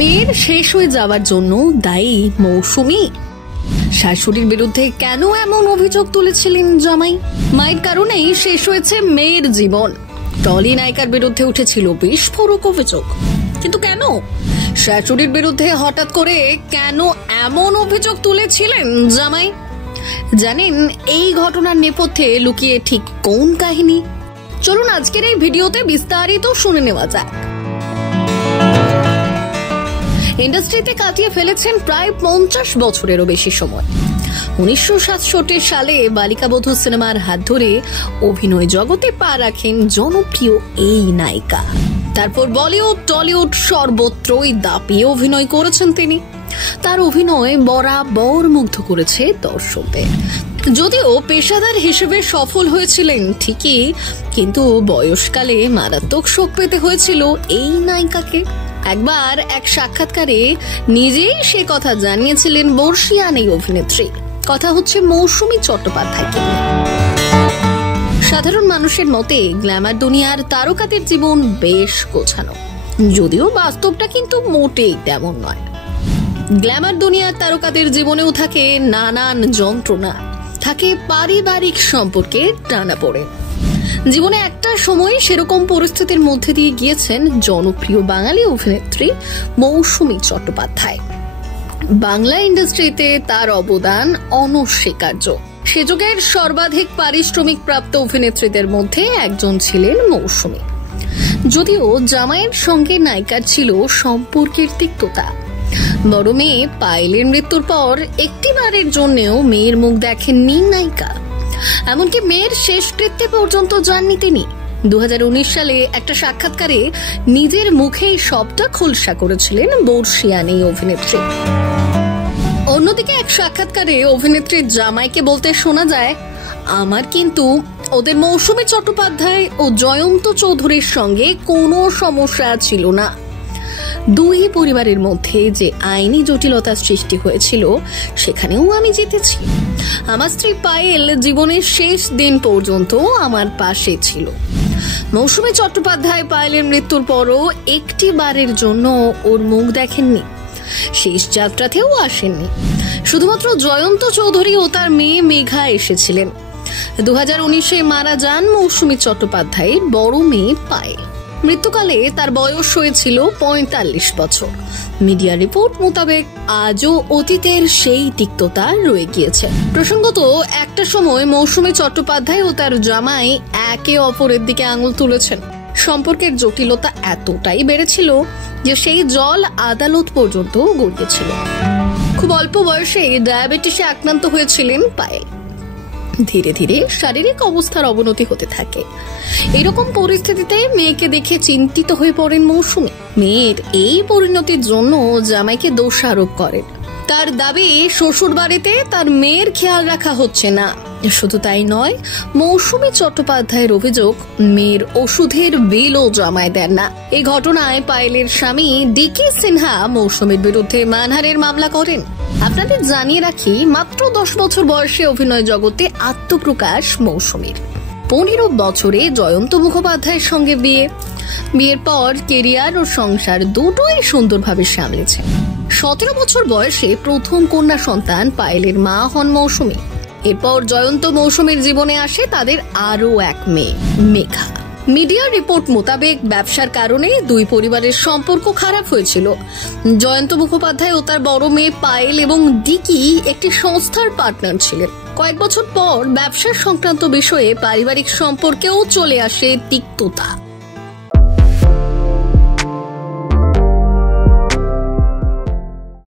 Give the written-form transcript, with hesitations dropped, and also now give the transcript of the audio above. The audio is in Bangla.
মেয়ের শেষ হয়ে যাওয়ার জন্য দায়ী মৌসুমী। শাশুড়ির বিরুদ্ধে কেন এমন অভিযোগ তুলেছিলেন জামাই? মায়ের কারণেই শেষ হয়েছে মেয়ের জীবন। টলি নায়িকার বিরুদ্ধে উঠেছিল বিস্ফোরক অভিযোগ, কিন্তু কেন? শাশুড়ির বিরুদ্ধে হঠাৎ করে কেন এমন অভিযোগ তুলেছিলেন জামাই? জানেন এই ঘটনার নেপথ্যে লুকিয়ে ঠিক কোন কাহিনী? চলুন আজকের এই ভিডিওতে বিস্তারিত শুনে নেওয়া যাক। ইন্ডাস্ট্রিতে কাটিয়ে ফেলেছেন প্রায় 50 বছরেরও বেশি সময়। 1967 সালে বালিকাবধূ সিনেমার হাত ধরে অভিনয় জগতে পা রাখেন জনপ্রিয় এই নায়িকা। তারপর বলিউড টলিউড সর্বত্রই দাপিয়ে অভিনয় করেছেন তিনি। তার অভিনয় বরাবর মুগ্ধ করেছে দর্শকদের। যদিও পেশাদার হিসেবে সফল হয়েছিলেন ঠিকই, কিন্তু বয়সকালে মারাত্মক শোক পেতে হয়েছিল এই নায়িকাকে। একবার এক সাক্ষাৎকারে নিজেই সে কথা জানিয়েছিলেন বর্ষিয়ান এই অভিনেত্রী। কথা হচ্ছে মৌসুমী চট্টোপাধ্যায়কে। সাধারণ মানুষের মতে গ্ল্যামার দুনিয়ার তারকাদের জীবন বেশ গোছানো, যদিও বাস্তবটা কিন্তু মোটেই তেমন নয়। গ্ল্যামার দুনিয়ার তারকাদের জীবনেও থাকে নানান যন্ত্রণা, থাকে পারিবারিক সম্পর্কে টানাপোড়েন। জীবনে একটা সময় সেরকম পরিস্থিতির মধ্যে দিয়ে গিয়েছেন জনপ্রিয় বাঙালি অভিনেত্রী মৌসুমী চট্টোপাধ্যায়। বাংলা ইন্ডাস্ট্রিতে তার অবদান অনস্বীকার্য। সে যুগের সর্বাধিক পারিশ্রমিক প্রাপ্ত অভিনেত্রীদের মধ্যে একজন ছিলেন মৌসুমী। যদিও জামাইয়ের সঙ্গে নায়িকার ছিল সম্পর্কের তিক্ততা। বড় মেয়ে পায়েলের মৃত্যুর পর একটিবারের জন্যও মেয়ের মুখ দেখেননি নায়িকা। এমনকি মেয়ের শেষকৃত্যে পর্যন্ত যাননি তিনি। 2019 সালে একটা সাক্ষাৎকারে নিজের মুখেই সবটা খোলসা করেছিলেন বর্ষিয়ান এই অভিনেত্রী। অন্যদিকে এক সাক্ষাৎকারে অভিনেত্রীর জামাইকে বলতে শোনা যায়, আমার কিন্তু ওদের মৌসুমী চট্টোপাধ্যায় ও জয়ন্ত চৌধুরীর সঙ্গে কোনো সমস্যা ছিল না। দুই পরিবারের মধ্যে যে আইনি জটিলতার সৃষ্টি হয়েছিল সেখানেও আমি জিতেছি। আমার স্ত্রী পায়েল জীবনের শেষ দিন পর্যন্ত আমার পাশে ছিল। মৌসুমী চট্টোপাধ্যায় পায়েলের মৃত্যুর পরও একটি বারের জন্য ওর মুখ দেখেননি, শেষ যাত্রাতেও আসেননি। শুধুমাত্র জয়ন্ত চৌধুরী ও তার মেয়ে মেঘা এসেছিলেন। 2019-এ মারা যান মৌসুমী চট্টোপাধ্যায়ের বড় মেয়ে পায়েল। মৃত্যুকালে তার বয়স হয়েছিল 45 বছর। মিডিয়া রিপোর্ট মোতাবেক আজও অতীতের সেই তিক্ততা রয়ে গিয়েছে। প্রসঙ্গত, একটা সময় মৌসুমী চট্টোপাধ্যায় ও তার জামাই একে অপরের দিকে আঙুল তুলেছেন। সম্পর্কের জটিলতা এতটাই বেড়েছিল যে সেই জল আদালত পর্যন্ত গড়িয়েছিল। খুব অল্প বয়সে ডায়াবেটিসে আক্রান্ত হয়েছিলেন পায়েল। ধীরে ধীরে শারীরিক অবস্থার অবনতি হতে থাকে। এরকম পরিস্থিতিতে মেয়েকে দেখে চিন্তিত হয়ে পড়েন মৌসুমী। মেয়ের এই পরিণতির জন্য জামাইকে দোষারোপ করেন। তার দাবি, শ্বশুর বাড়িতে তার মেয়ের খেয়াল রাখা হচ্ছে না। শুধু তাই নয়, মৌসুমী চট্টোপাধ্যায়ের অভিযোগ মেয়ের ওষুধের বিলও জামাই দেন না। এই ঘটনায় পায়েলের স্বামী ডিকি সিনহা মৌসুমীর বিরুদ্ধে মানহানির মামলা করেন। আপনাদের জানিয়ে রাখি, মাত্র 10 বছর বয়সে অভিনয় জগতে আত্মপ্রকাশ মৌসুমীর। 15 বছরে জয়ন্ত মুখোপাধ্যায়ের সঙ্গে বিয়ের পর কেরিয়ার ও সংসার দুটোই সুন্দরভাবে সামলেছেন। 17 বছর বয়সে প্রথম কন্যা সন্তান পায়েলের মা হন মৌসুমী। এরপর জয়ন্ত মৌসুমীর জীবনে আসে তাদের আরো এক মেয়ে মেঘা। মিডিয়া রিপোর্ট মোতাবেক ব্যবসার কারণে দুই পরিবারের সম্পর্ক খারাপ হয়েছিল। জয়ন্ত মুখোপাধ্যায় ও তার বড় মেয়ে পায়েল এবং ডিকি একটি সংস্থার পার্টনার ছিলেন। কয়েক বছর পর ব্যবসা সংক্রান্ত বিষয়ে পারিবারিক সম্পর্কেও চলে আসে তিক্ততা।